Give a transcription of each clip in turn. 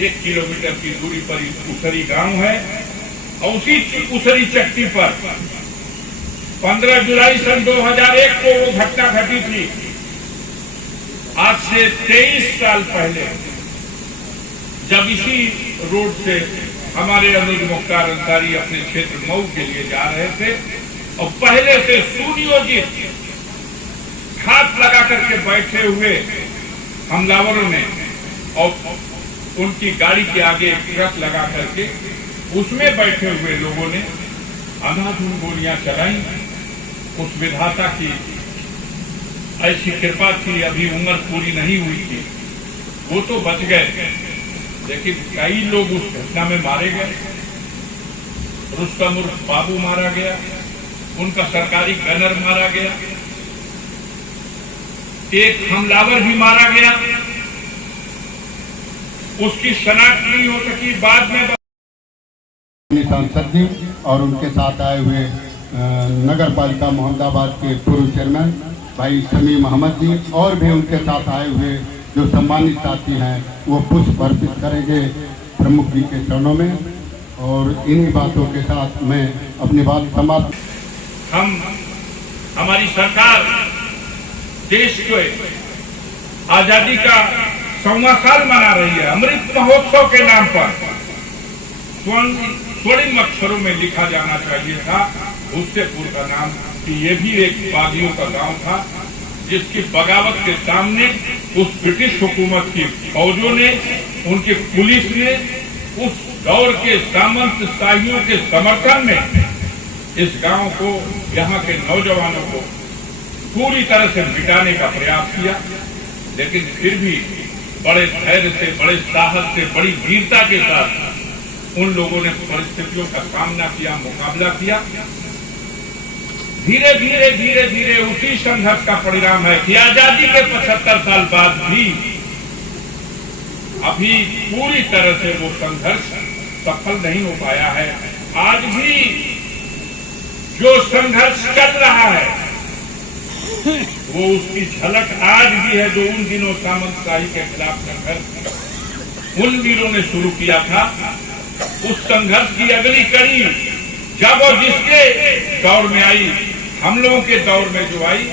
1 kilometre की दूरी पर उसरी गांव है और उसी उसरी चट्टी पर 15 जुलाई सन 2001 को वो घटना घटी थी। आज से 23 साल पहले जब इसी रोड से हमारे अनुज मुख्तार अंसारी अपने क्षेत्र मऊ के लिए जा रहे थे और पहले से सुनियोजित घात लगा करके बैठे हुए हमलावरों ने और उनकी गाड़ी के आगे एक ट्रक लगा करके उसमें बैठे हुए लोगों ने अंधाधुंध गोलियां चलाई। उस विधाता की ऐसी कृपा थी, अभी उम्र पूरी नहीं हुई थी, वो तो बच गए, लेकिन कई लोग उस घटना में मारे गए। रुस्तम उर्फ बाबू मारा गया, उनका सरकारी गनर मारा गया, एक हमलावर भी मारा गया, उसकी शनाख्त नहीं हो सकी। बाद में सांसद जी और उनके साथ आए हुए नगर पालिका मोहम्मदाबाद के पूर्व चेयरमैन भाई शमीम अहमद जी और भी उनके साथ आए हुए जो सम्मानित साथी हैं वो पुष्प अर्पित करेंगे प्रमुख जी के चरणों में। और इन्हीं बातों के साथ मैं अपनी बात समाप्त। हमारी सरकार देश को आजादी का 100वां साल मना रही है। अमृत महोत्सव के नाम पर स्वर्णिम अक्षरों में लिखा जाना चाहिए था भूसेपुर का नाम, कि ये भी एक बागियों का गांव था जिसकी बगावत के सामने उस ब्रिटिश हुकूमत की फौजों ने, उनकी पुलिस ने उस दौर के सामंत शाहियों के समर्थन में इस गांव को, यहाँ के नौजवानों को पूरी तरह से मिटाने का प्रयास किया। लेकिन फिर भी बड़े धैर्य से, बड़े साहस से, बड़ी वीरता के साथ उन लोगों ने परिस्थितियों का सामना किया, मुकाबला किया। धीरे धीरे धीरे धीरे उसी संघर्ष का परिणाम है कि आजादी के 75 साल बाद भी अभी पूरी तरह से वो संघर्ष सफल नहीं हो पाया है। आज भी जो संघर्ष चल रहा है वो उसकी झलक आज भी है, जो उन दिनों सामंतशाही के खिलाफ संघर्ष उन वीरों ने शुरू किया था। उस संघर्ष की अगली कड़ी जब और जिसके दौर में आई, हम लोगों के दौर में जो आई,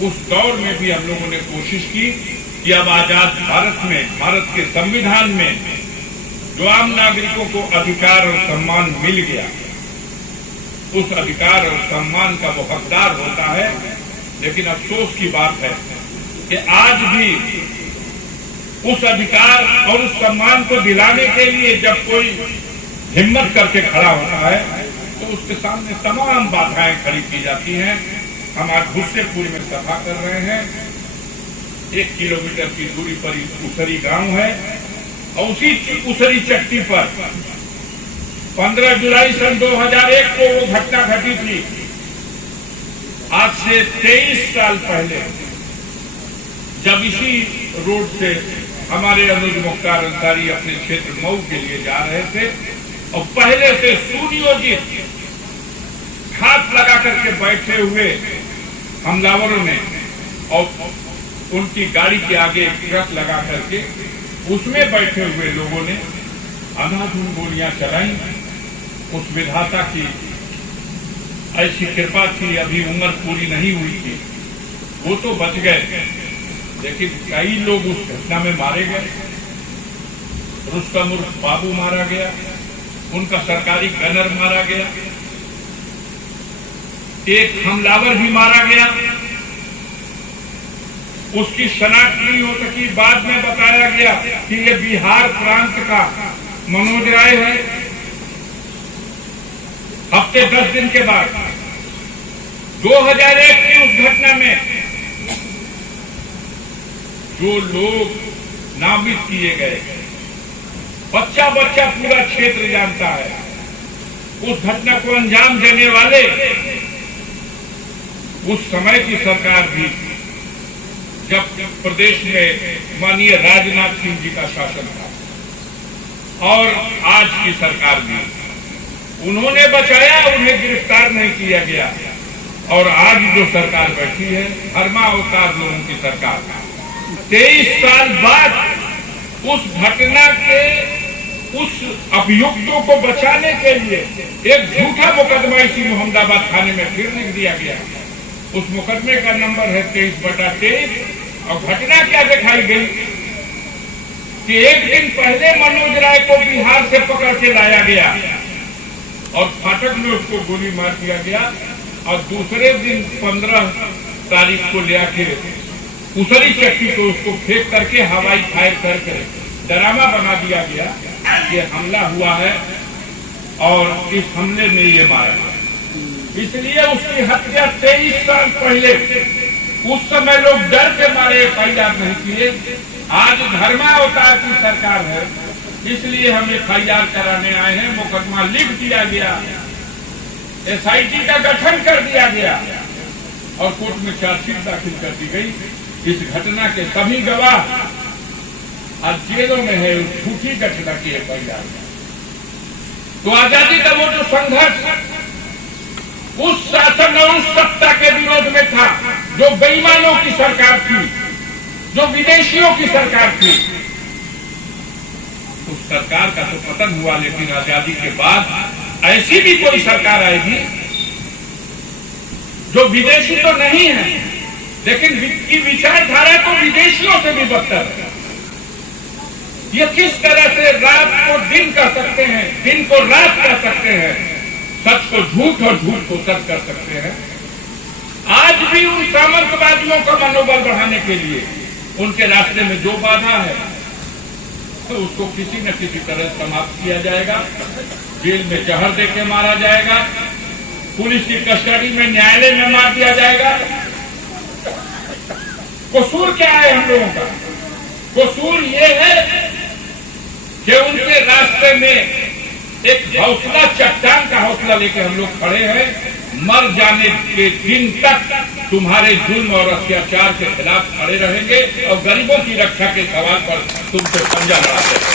उस दौर में भी हम लोगों ने कोशिश की कि अब आजाद भारत में, भारत के संविधान में जो आम नागरिकों को अधिकार और सम्मान मिल गया, उस अधिकार और सम्मान का वो हकदार होता है। लेकिन अफसोस की बात है कि आज भी उस अधिकार और उस सम्मान को दिलाने के लिए जब कोई हिम्मत करके खड़ा होता है तो उसके सामने तमाम बाधाएं खड़ी की जाती हैं। हम आज भूसेपुर में सभा कर रहे हैं। 1 किलोमीटर की दूरी पर उसरी गांव है और उसी उसरी चट्टी पर 15 जुलाई सन 2001 को वो घटना घटी थी। आज से 23 साल पहले जब इसी रोड से हमारे अनुज मुख्तार अंसारी अपने क्षेत्र मऊ के लिए जा रहे थे और पहले से सुनियोजित घात लगा करके बैठे हुए हमलावरों ने और उनकी गाड़ी के आगे एक ट्रक लगा करके उसमें बैठे हुए लोगों ने अंधाधुंध गोलियां चलाई। उस विधाता की ऐसी कृपा थी, अभी उम्र पूरी नहीं हुई थी, वो तो बच गए, लेकिन कई लोग उस घटना में मारे गए। रुस्तम उर्फ बाबू मारा गया, उनका सरकारी गनर मारा गया, एक हमलावर भी मारा गया, उसकी शनाख्त नहीं हो सकी। बाद में बताया गया कि ये बिहार प्रांत का मनोज राय है। हफ्ते 10 दिन के बाद 2001 की उस घटना में जो लोग नामित किए गए, बच्चा बच्चा पूरा क्षेत्र जानता है, उस घटना को अंजाम देने वाले उस समय की सरकार भी, जब प्रदेश में माननीय राजनाथ सिंह जी का शासन था, और आज की सरकार भी, उन्होंने बचाया, उन्हें गिरफ्तार नहीं किया गया। और आज जो सरकार बैठी है, धर्मावतार लोगों की सरकार, 23 साल बाद उस घटना के उस अभियुक्तों को बचाने के लिए एक झूठा मुकदमा इसी मोहम्मदाबाद थाने में फिर लिख दिया गया। उस मुकदमे का नंबर है 23/23 और घटना क्या दिखाई गई कि एक दिन पहले मनोज राय को बिहार से पकड़ के लाया गया और फाटक में उसको गोली मार दिया गया और दूसरे दिन 15 तारीख को ले आके उसरी चट्टी को उसको फेंक करके हवाई फायर करके डरामा बना दिया गया। ये हमला हुआ है और इस हमले में ये मारा गया। इसलिए उसकी हत्या 23 साल पहले, उस समय लोग डर के मारे FIR नहीं किए। आज धर्मावतार की सरकार है, इसलिए हम FIR कराने आए हैं। मुकदमा लिख दिया गया, SIT का गठन कर दिया गया और कोर्ट में चार्जशीट दाखिल कर दी गई। इस घटना के सभी गवाह आज जेलों में है उस झूठी घटना की FIR। तो आजादी का वो जो संघर्ष उस शासन और उस सत्ता के विरोध में था, जो बेईमानों की सरकार थी, जो विदेशियों की सरकार थी, उस सरकार का तो पतन हुआ। लेकिन आजादी के बाद ऐसी भी कोई सरकार आएगी जो विदेशी तो नहीं है, लेकिन की विचारधारा तो विदेशियों से भी बदतर है। ये किस तरह से रात को दिन कर सकते हैं, दिन को रात कर सकते हैं, सच को झूठ और झूठ को सच कर सकते हैं। आज भी उन सामंतवादियों का मनोबल बढ़ाने के लिए उनके रास्ते में जो बाधा है तो उसको किसी न किसी तरह समाप्त किया जाएगा। जेल में जहर देके मारा जाएगा, पुलिस की कस्टडी में न्यायालय में मार दिया जाएगा। कसूर क्या है हम लोगों का? कसूर ये है कि उनके रास्ते में एक हौसला, चट्टान का हौसला लेकर हम लोग खड़े हैं। मर जाने के दिन तक तुम्हारे जुल्म और अत्याचार के खिलाफ खड़े रहेंगे और गरीबों की रक्षा के सवाल पर तुमसे पंजा लड़ाते हैं।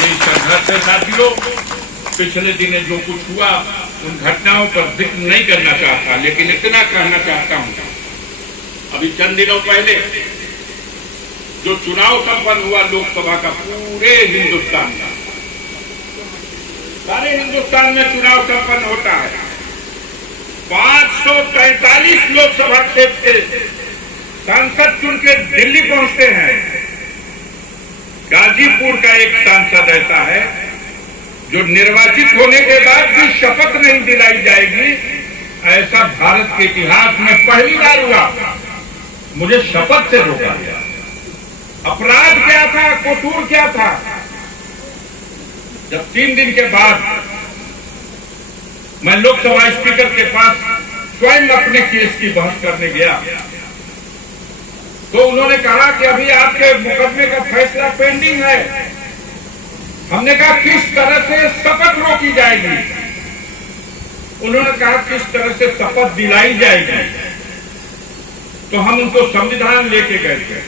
ये संघर्ष है साथियों। पिछले दिनों जो कुछ हुआ उन घटनाओं पर जिक्र नहीं करना चाहता, लेकिन इतना कहना चाहता हूं, अभी चंद दिनों पहले जो चुनाव संपन्न हुआ लोकसभा का पूरे हिंदुस्तान में, सारे हिंदुस्तान में चुनाव संपन्न होता है। 543 लोकसभा क्षेत्र के सांसद चुन के दिल्ली पहुंचते हैं। गाजीपुर का एक सांसद ऐसा है जो निर्वाचित होने के बाद भी शपथ नहीं दिलाई जाएगी, ऐसा भारत के इतिहास में पहली बार हुआ। मुझे शपथ से रोका गया। अपराध क्या था, कसूर क्या था? जब 3 दिन के बाद मैं लोकसभा स्पीकर के पास स्वयं अपने केस की बहस करने गया तो उन्होंने कहा कि अभी आपके मुकदमे का फैसला पेंडिंग है। हमने कहा किस तरह से शपथ रोकी जाएगी? उन्होंने कहा किस तरह से शपथ दिलाई जाएगी? तो हम उनको संविधान लेके गए थे।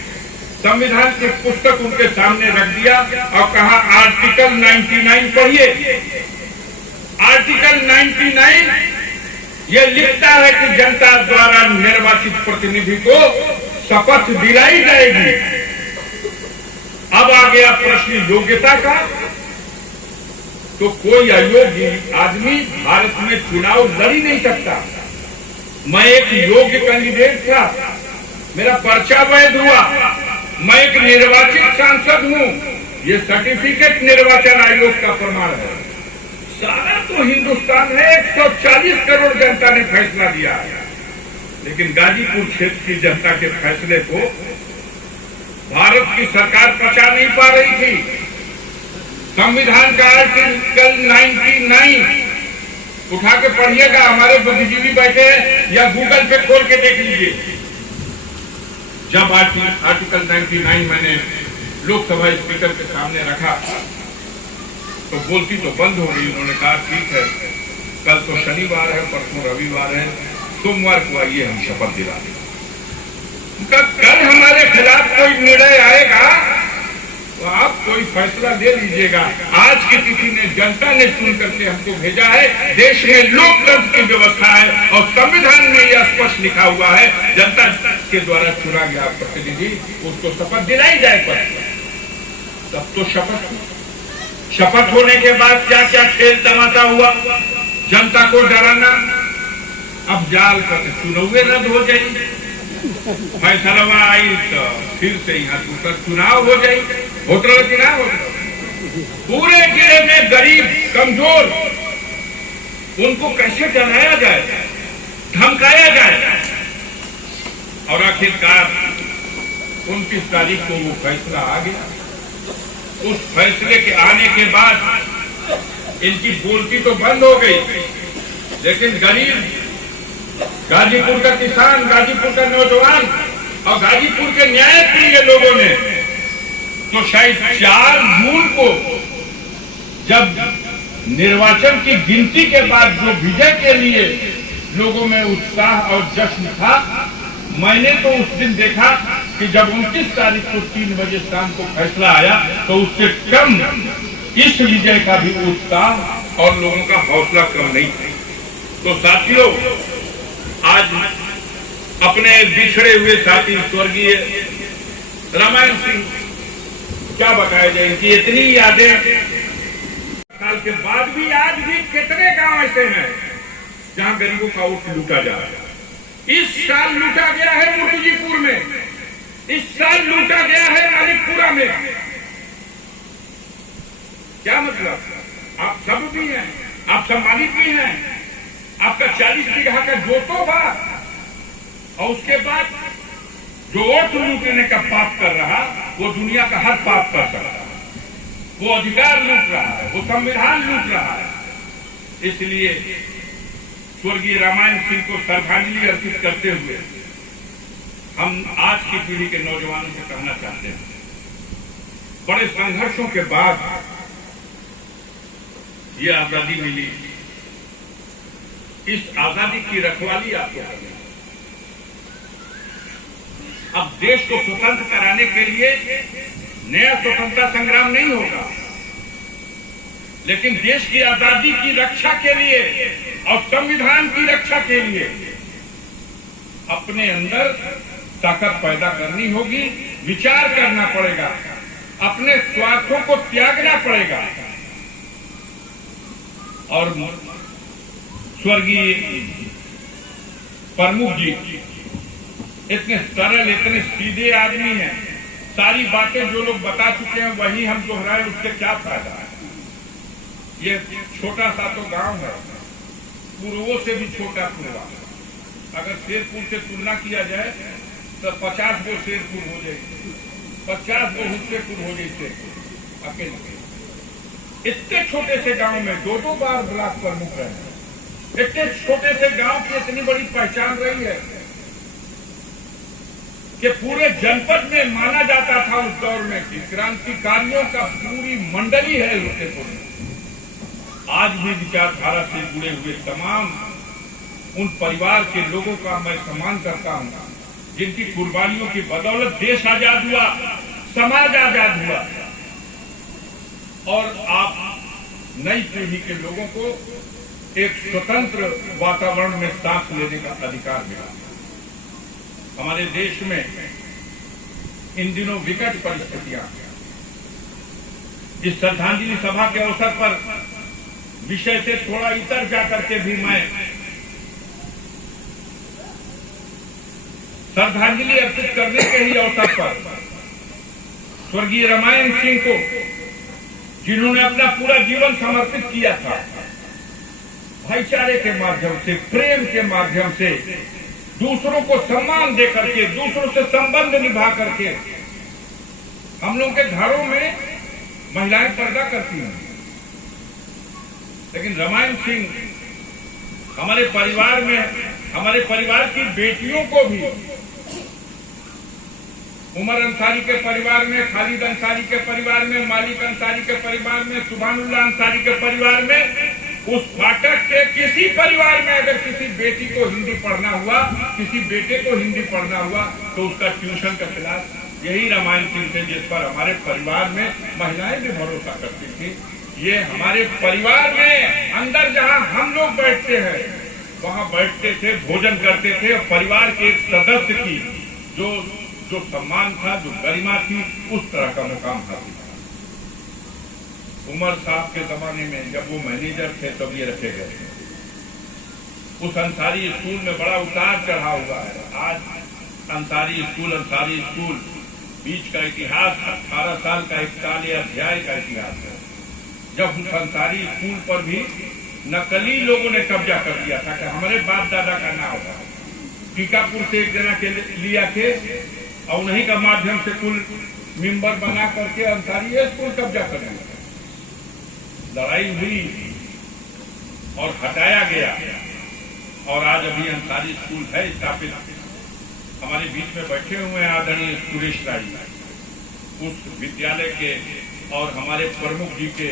संविधान की पुस्तक उनके सामने रख दिया और कहा आर्टिकल 99 पढ़िए। आर्टिकल 99 ये लिखता है कि जनता द्वारा निर्वाचित प्रतिनिधि को शपथ दिलाई जाएगी। अब आ गया प्रश्न योग्यता का। तो कोई अयोग्य आदमी भारत में चुनाव लड़ ही नहीं सकता। मैं एक योग्य कैंडिडेट था, मेरा पर्चा वैध हुआ, मैं एक निर्वाचित सांसद हूं, ये सर्टिफिकेट निर्वाचन आयोग का प्रमाण है। सारा तो हिंदुस्तान है, 140 करोड़ जनता ने फैसला दिया है, लेकिन गाजीपुर क्षेत्र की जनता के फैसले को भारत की सरकार पचा नहीं पा रही थी। संविधान का आर्टिकल 99 उठा के पढ़िएगा, हमारे बुद्धिजीवी बैठे हैं, या गूगल पे खोल के देख लीजिए। जब आर्टिकल 99 मैंने लोकसभा स्पीकर के सामने रखा तो बोलती तो बंद हो गई। उन्होंने कहा ठीक है, कल तो शनिवार है, परसों रविवार है, सोमवार को आइए हम शपथ दिला दें। कल हमारे खिलाफ कोई निर्णय आएगा तो आप कोई फैसला ले लीजिएगा। आज की तिथि ने जनता ने चुन करके हमको भेजा है। देश में लोकतंत्र की व्यवस्था है और संविधान में यह स्पष्ट लिखा हुआ है, जनता के द्वारा चुना गया प्रतिनिधि उसको शपथ दिलाई जाए। तब तो शपथ हुई। शपथ होने के बाद क्या क्या खेल तमाशा हुआ, जनता को डराना। अब जाल कर चुनाव रद्द हो जाएगी, फैसला आई तो फिर से यहाँ दूसरा चुनाव हो जाएगी, होटल चुनाव हो। पूरे जिले में गरीब कमजोर उनको कैसे डराया जाए, धमकाया जाए। और आखिरकार 29 तारीख को वो फैसला आ गया। उस फैसले के आने के बाद इनकी बोलती तो बंद हो गई, लेकिन गरीब गाजीपुर का किसान, गाजीपुर का नौजवान और गाजीपुर के न्याय प्रिय लोगों ने तो शायद 4 जून को जब निर्वाचन की गिनती के बाद जो विजय के लिए लोगों में उत्साह और जश्न था, मैंने तो उस दिन देखा कि जब 29 तारीख को 3 बजे शाम को फैसला आया तो उससे कम इस विजय का भी उत्साह और लोगों का हौसला कम नहीं था। तो साथियों, आज अपने बिछड़े हुए साथी स्वर्गीय रामायण सिंह, क्या बताया जाए, इनकी इतनी यादें साल के बाद भी आज भी कितने गांव ऐसे हैं जहां गरीबों का वोट लूटा जा रहा है। इस साल लूटा गया है मुर्तुजीपुर में, इस साल लूटा गया है मालिकपुरा में। क्या मतलब? आप सब भी हैं, आप सम्मानित भी हैं, आपका 40 बीघा का जोतो था, और उसके बाद जो वोट लूटने का पाप कर रहा वो दुनिया का हर पाप कर सकता है। वो अधिकार लूट रहा है, वो संविधान लूट रहा है। इसलिए स्वर्गीय रामायण सिंह को श्रद्धांजलि अर्पित करते हुए हम आज की पीढ़ी के नौजवानों से कहना चाहते हैं, बड़े संघर्षों के बाद ये आजादी मिली। इस आजादी की रखवाली आपको करनी है। अब देश को स्वतंत्र कराने के लिए नया स्वतंत्रता संग्राम नहीं होगा, लेकिन देश की आजादी की रक्षा के लिए और संविधान की रक्षा के लिए अपने अंदर ताकत पैदा करनी होगी, विचार करना पड़ेगा, अपने स्वार्थों को त्यागना पड़ेगा। और स्वर्गीय प्रमुख जी इतने सरल, इतने सीधे आदमी हैं, सारी बातें जो लोग बता चुके हैं वही हम दोहराए, उससे क्या फायदा है। ये छोटा सा तो गांव है, पूर्वों से भी छोटा पूर्वा। अगर शेरपुर से तुलना किया जाए तो 50 गो शेरपुर हो जाएगी, 50 गो हुस्सेपुर हो जाए अकेले। इतने छोटे से गांव में 2-2 बार ब्लॉक प्रमुख रहे। इतने छोटे से गांव की इतनी बड़ी पहचान रही है कि पूरे जनपद में माना जाता था उस दौर में कि क्रांतिकारियों का पूरी मंडली है हुस्सेपुर में। आज भी विचारधारा से जुड़े हुए तमाम उन परिवार के लोगों का मैं सम्मान करता हूं जिनकी कुर्बानियों की बदौलत देश आजाद हुआ, समाज आजाद हुआ, और आप नई पीढ़ी के लोगों को एक स्वतंत्र वातावरण में सांस लेने का अधिकार मिला। हमारे देश में इन दिनों विकट परिस्थितियां, इस श्रद्धांजलि सभा के अवसर पर विषय से थोड़ा इतर जाकर के भी मैं श्रद्धांजलि अर्पित करने के ही अवसर पर स्वर्गीय रामायण सिंह को, जिन्होंने अपना पूरा जीवन समर्पित किया था, भाईचारे के माध्यम से, प्रेम के माध्यम से, दूसरों को सम्मान दे करके, दूसरों से संबंध निभा करके। हम लोगों के घरों में महिलाएं पर्दा करती हैं, लेकिन रामायण सिंह हमारे परिवार में, हमारे परिवार की बेटियों को भी, उमर अंसारी के परिवार में, खालिद अंसारी के परिवार में, मालिक अंसारी के परिवार में, सुभानुल्लाह अंसारी के परिवार में, उस फाटक के किसी परिवार में अगर किसी बेटी को हिंदी पढ़ना हुआ, किसी बेटे को हिंदी पढ़ना हुआ, तो उसका ट्यूशन का क्लास यही रामायण सिंह थे, जिस पर हमारे परिवार में महिलाएं भी भरोसा करती थी। ये हमारे परिवार में अंदर जहां हम लोग बैठते हैं वहां बैठते थे, भोजन करते थे, और परिवार के एक सदस्य की जो सम्मान था, जो गरिमा थी, उस तरह का मुकाम हासिल था। उमर साहब के जमाने में जब वो मैनेजर थे तब ये रखे गए थे। उस अंसारी स्कूल में बड़ा उतार चढ़ाव हुआ है। आज अंसारी स्कूल बीच का इतिहास 18 साल का 41 अध्याय का इतिहास है। जब उस अंसारी स्कूल पर भी नकली लोगों ने कब्जा कर लिया था कि हमारे बाप दादा का नाम होगा। टीकापुर से एक जना के लिया के और उन्हीं का माध्यम से कुल मेंबर बना करके अंसारी स्कूल कब्जा कर लिया। लड़ाई हुई और हटाया गया और आज अभी अंसारी स्कूल है स्थापित। हमारे बीच में बैठे हुए हैं आदरणीय सुरेश राय, उस विद्यालय के और हमारे प्रमुख जी के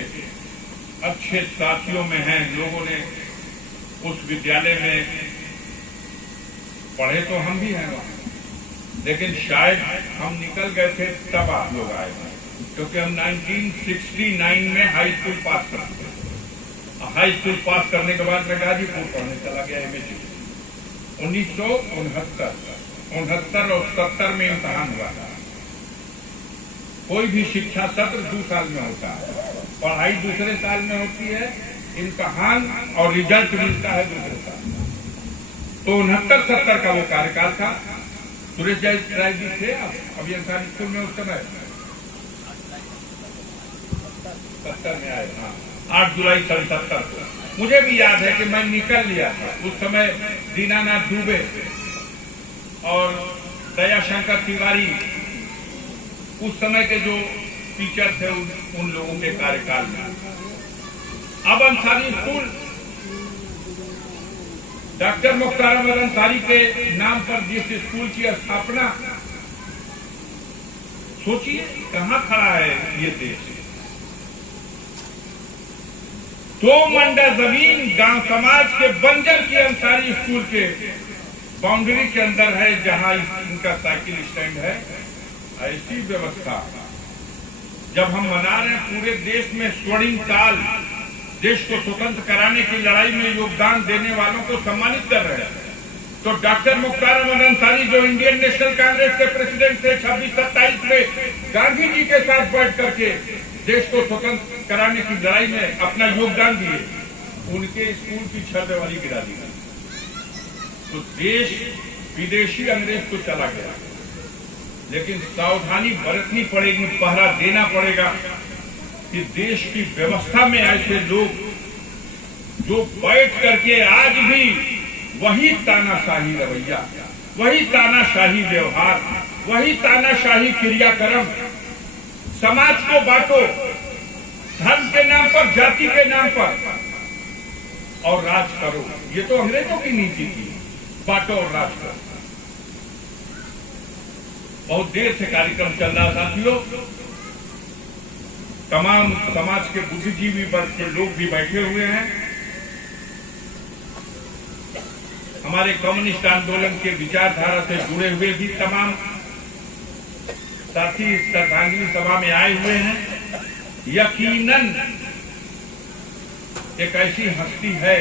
अच्छे साथियों में हैं। लोगों ने उस विद्यालय में पढ़े तो हम भी हैं वहां, लेकिन शायद हम निकल गए थे तब आप लोग आए हैं, क्योंकि हम 1969 में हाई स्कूल पास करते थे। हाई स्कूल पास करने के बाद मैं गाजीपुर पढ़ने चला गया MA 1969 और 70 में इम्तहान हुआ था। कोई भी शिक्षा सत्र 2 साल में होता है, पढ़ाई दूसरे साल में होती है, इम्तहान और रिजल्ट मिलता है दूसरे साल में। तो 69-70 का वो कार्यकाल था। सुरेश राय जी थे अभी अंसारी स्कूल में उस समय 70 में आए। हाँ, 8 जुलाई 70 को मुझे भी याद है कि मैं निकल लिया था। उस समय दीनानाथ दुबे और दयाशंकर तिवारी उस समय के जो टीचर थे उन लोगों के कार्यकाल में। अब अंसारी स्कूल डॉक्टर मुख्तार अहमद अंसारी के नाम पर जिस स्कूल की स्थापना, सोचिए कहां खड़ा है ये देश। 2 मंडा जमीन गांव समाज के बंजर की अंसारी स्कूल के बाउंड्री के अंदर है, जहां इनका साइकिल स्टैंड है। ऐसी व्यवस्था जब हम मना रहे हैं पूरे देश में स्वर्णिम काल, देश को स्वतंत्र कराने की लड़ाई में योगदान देने वालों को सम्मानित कर रहे हैं, तो डॉक्टर मुख्तार अहमद अंसारी जो इंडियन नेशनल कांग्रेस के प्रेसिडेंट थे 26-27 में गांधी जी के साथ बैठ करके देश को स्वतंत्र कराने की लड़ाई में अपना योगदान दिए, उनके स्कूल की छत वाली गिरा दी। तो देश विदेशी अंग्रेज तो चला गया, लेकिन सावधानी बरतनी पड़ेगी, पहरा देना पड़ेगा कि देश की व्यवस्था में ऐसे लोग जो बैठ करके आज भी वही तानाशाही रवैया, वही तानाशाही व्यवहार, वही तानाशाही क्रियाक्रम, समाज को बांटो धर्म के नाम पर, जाति के नाम पर और राज करो। ये तो अंग्रेजों की नीति थी, बांटो और राज करो। बहुत देर से कार्यक्रम चल रहा साथियों, तमाम समाज के बुद्धिजीवी वर्ग के लोग भी बैठे हुए हैं। हमारे कम्युनिस्ट आंदोलन के विचारधारा से जुड़े हुए भी तमाम साथी श्रद्धांजलि सभा में आए हुए हैं। यकीनन एक ऐसी हस्ती है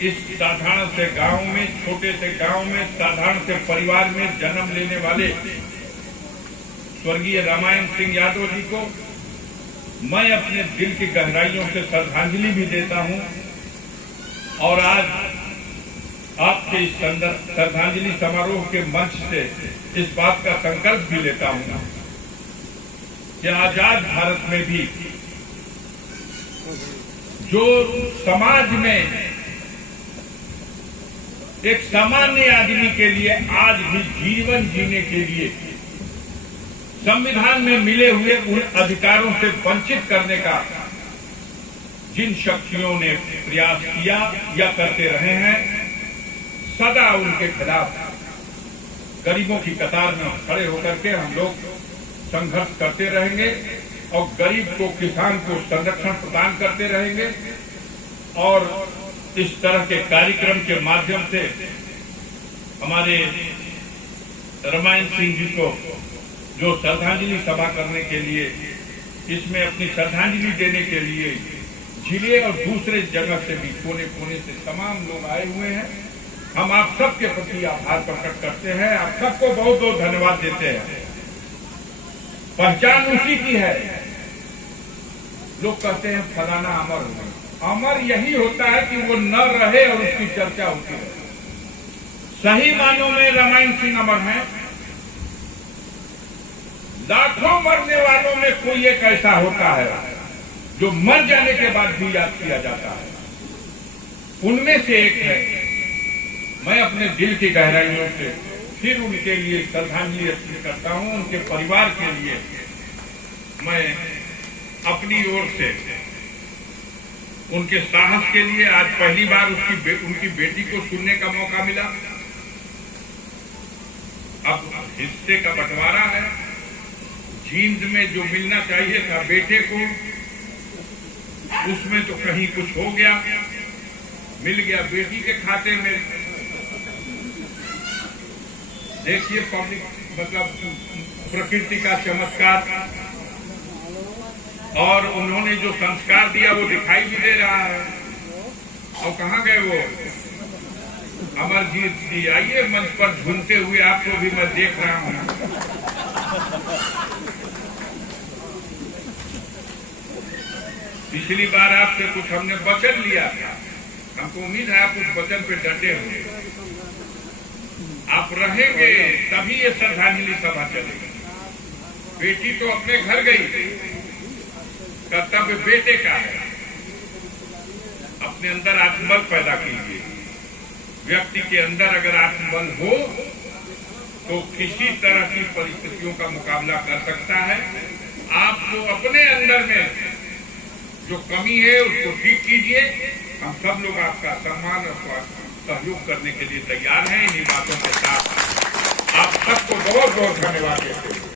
इस साधारण से गांव में, छोटे से गांव में, साधारण से परिवार में जन्म लेने वाले स्वर्गीय रामायण सिंह यादव जी को मैं अपने दिल की गहराइयों से श्रद्धांजलि भी देता हूं और आज आपके इस श्रद्धांजलि समारोह के मंच से इस बात का संकल्प भी लेता हूं कि आजाद भारत में भी जो समाज में एक सामान्य आदमी के लिए आज भी जीवन जीने के लिए संविधान में मिले हुए उन अधिकारों से वंचित करने का जिन शक्तियों ने प्रयास किया या करते रहे हैं, सदा उनके खिलाफ गरीबों की कतार में खड़े होकर के हम लोग संघर्ष करते रहेंगे और गरीब को, किसान को संरक्षण प्रदान करते रहेंगे। और इस तरह के कार्यक्रम के माध्यम से हमारे रामायण सिंह जी को जो श्रद्धांजलि सभा करने के लिए, इसमें अपनी श्रद्धांजलि देने के लिए जिले और दूसरे जगह से भी, कोने कोने से तमाम लोग आए हुए हैं। हम आप सबके प्रति आभार प्रकट करते हैं, आप सबको बहुत बहुत धन्यवाद देते हैं। पहचान उसी की है लोग कहते हैं फलाना अमर हो गया। अमर यही होता है कि वो न रहे और उसकी चर्चा होती रहे। सही मानों में रामायण सिंह अमर है। लाखों मरने वालों में कोई एक ऐसा होता है जो मर जाने के बाद भी याद किया जाता है। उनमें से एक है। मैं अपने दिल की गहराइयों से फिर उनके लिए श्रद्धांजलि अर्पित करता हूं। उनके परिवार के लिए मैं अपनी ओर से उनके साहस के लिए आज पहली बार उनकी बेटी को सुनने का मौका मिला। अब हिस्से का बंटवारा है। जींद में जो मिलना चाहिए था बेटे को, उसमें तो कहीं कुछ हो गया, मिल गया बेटी के खाते में। देखिए पब्लिक मतलब प्रकृति का चमत्कार। और उन्होंने जो संस्कार दिया वो दिखाई भी दे रहा है। और कहाँ गए वो अमरजीत जी? आइए मंच पर झूमते हुए, आपको भी मैं देख रहा हूँ। पिछली बार आपसे कुछ हमने वचन लिया था। हमको उम्मीद है आप उस वचन पे डटे होंगे। आप रहेंगे तभी ये श्रद्धांजलि सभा चलेगी। बेटी तो अपने घर गई, कर्तव्य बेटे का है। अपने अंदर आत्मबल पैदा कीजिए। व्यक्ति के अंदर अगर आत्मबल हो तो किसी तरह की परिस्थितियों का मुकाबला कर सकता है। आपको अपने अंदर में जो कमी है उसको ठीक कीजिए। हम सब लोग आपका सम्मान और सहयोग करने के लिए तैयार हैं। इन्हीं बातों के साथ आप सबको बहुत बहुत धन्यवाद देते हैं।